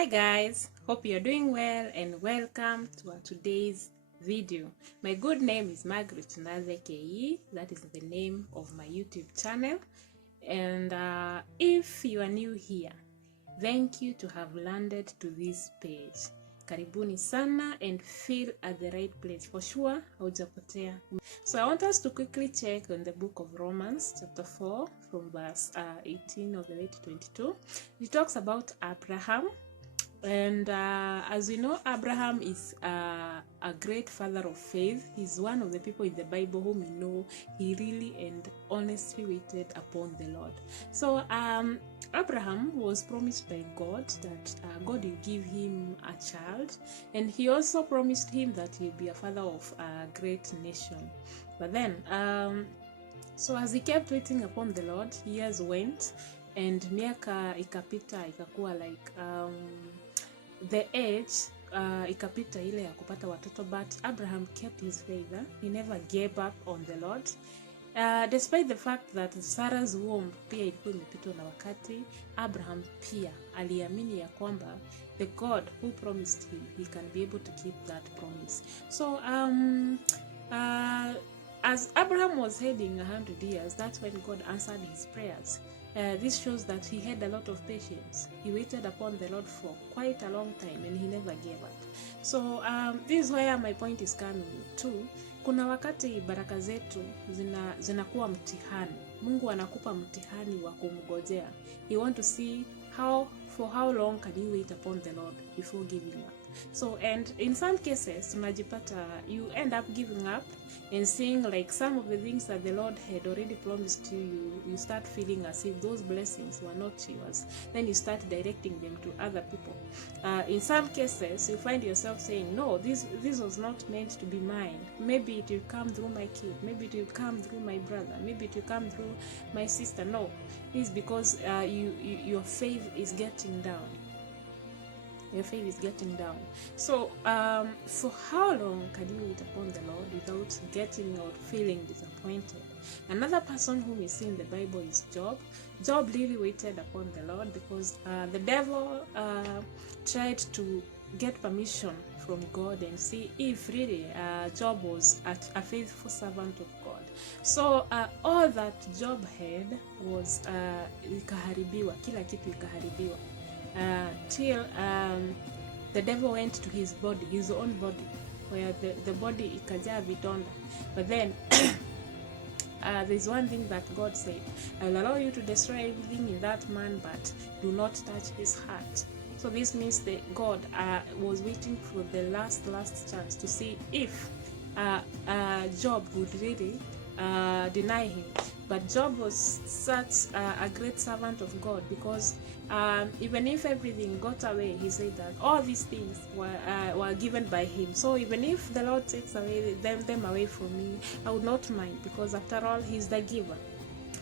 Hi guys, hope you're doing well and welcome to our today's video. My good name is Margaret Naze KE, that is the name of my YouTube channel. And if you are new here, thank you to have landed to this page. Karibuni sana and feel at the right place for sure. Haujapotea. So I want us to quickly check on the book of Romans chapter 4 from verse 18 all the way to 22. It talks about Abraham. And as we know, Abraham is a great father of faith. He's one of the people in the Bible whom we know he really and honestly waited upon the Lord. So Abraham was promised by God that God will give him a child, and he also promised him that he'll be a father of a great nation. But then, so as he kept waiting upon the Lord, years went, and miaka ikapita ikakuwa like the age ikapita ile ya kupata watoto, but Abraham kept his faith. He never gave up on the Lord. Despite the fact that Sarah's womb pia ilikuwa imepitwa na wakati, Abraham pia aliamini ya kwamba the God who promised him, he can be able to keep that promise. So as Abraham was heading 100 years, that's when God answered his prayers. This shows that he had a lot of patience. He waited upon the Lord for quite a long time and he never gave up. So this is where my point is coming to. Kuna wakati baraka zetu zinakuwa mtihani. Mungu anakupa mtihani wa kumngojea. He want to see for how long can you wait upon the Lord before giving up. So, and in some cases, you end up giving up and seeing like some of the things that the Lord had already promised you start feeling as if those blessings were not yours. Then you start directing them to other people. In some cases, you find yourself saying, no, this was not meant to be mine. Maybe it will come through my kid. Maybe it will come through my brother. Maybe it will come through my sister. No, it's because your faith is getting down. Your faith is getting down. So for how long can you wait upon the Lord without getting or feeling disappointed? Another person whom we see in the Bible is Job. Job really waited upon the Lord because the devil tried to get permission from God and see if really Job was a faithful servant of God. So all that Job had was ikaharibiwa, kila kitu ikaharibiwa. Till the devil went to his own body, where the body ikajaa vidonda. But then there's one thing that God said, I will allow you to destroy everything in that man, but do not touch his heart. So this means that God was waiting for the last chance to see if Job would really deny him. But Job was such a great servant of God because even if everything got away, he said that all these things were given by him. So even if the Lord takes them away from me, I would not mind, because after all, he's the giver.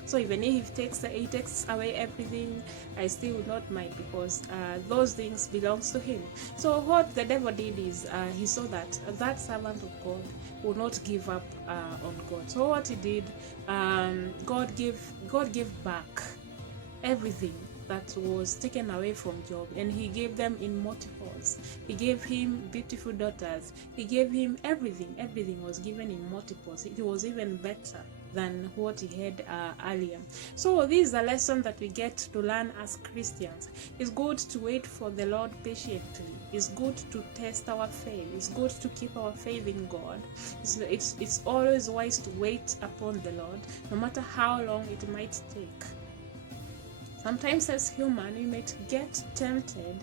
So even if he takes away everything, I still would not mind, because those things belongs to him. So what the devil did is he saw that that servant of God would not give up on God. So what he did, God gave back everything that was taken away from Job, and he gave them in multiples. He gave him beautiful daughters. He gave him everything. Everything was given in multiples. It was even better than what he had earlier. So this is a lesson that we get to learn as Christians. It's good to wait for the Lord patiently. It's good to test our faith. It's good to keep our faith in God. It's always wise to wait upon the Lord, no matter how long it might take. Sometimes as human, we might get tempted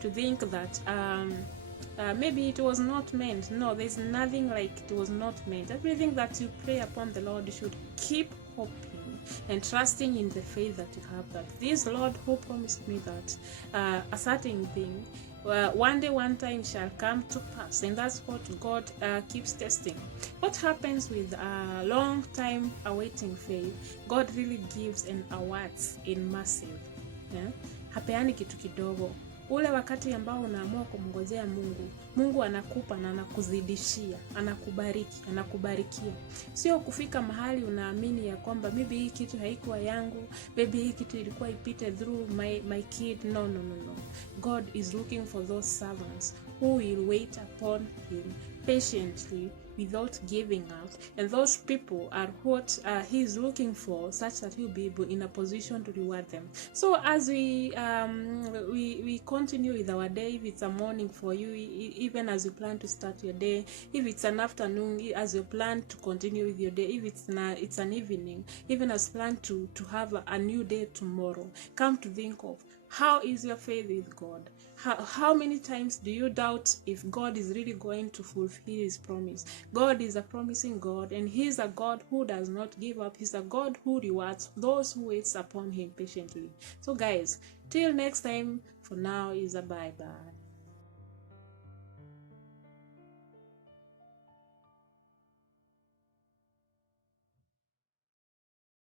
to think that maybe it was not meant. No, there's nothing like it was not meant. Everything that you pray upon the Lord, you should keep hoping and trusting in the faith that you have, that this Lord who promised me that a certain thing one day, one time shall come to pass. And that's what God keeps testing. What happens with a long time awaiting faith, God really gives and awards in massive. Hapeani kitu kidogo. ule wakati ambao unaamua kumngojea Mungu, Mungu anakupa na anakuzidishia, anakubariki, anakubarikia. Sio kufika mahali unaamini ya kwamba maybe hii kitu haikuwa yangu, maybe hii kitu ilikuwa ipite through my kid. No. God is looking for those servants who will wait upon him patiently without giving up, and those people are what he is looking for, such that he'll be able in a position to reward them. So as we continue with our day, if it's a morning for you, even as you plan to start your day, if it's an afternoon as you plan to continue with your day, if it's an evening, even as you plan to have a new day tomorrow, come to think of, how is your faith with God? How many times do you doubt if God is really going to fulfill his promise? God is a promising God, and he's a God who does not give up. He's a God who rewards those who wait upon him patiently. So guys, till next time, for now is a bye-bye.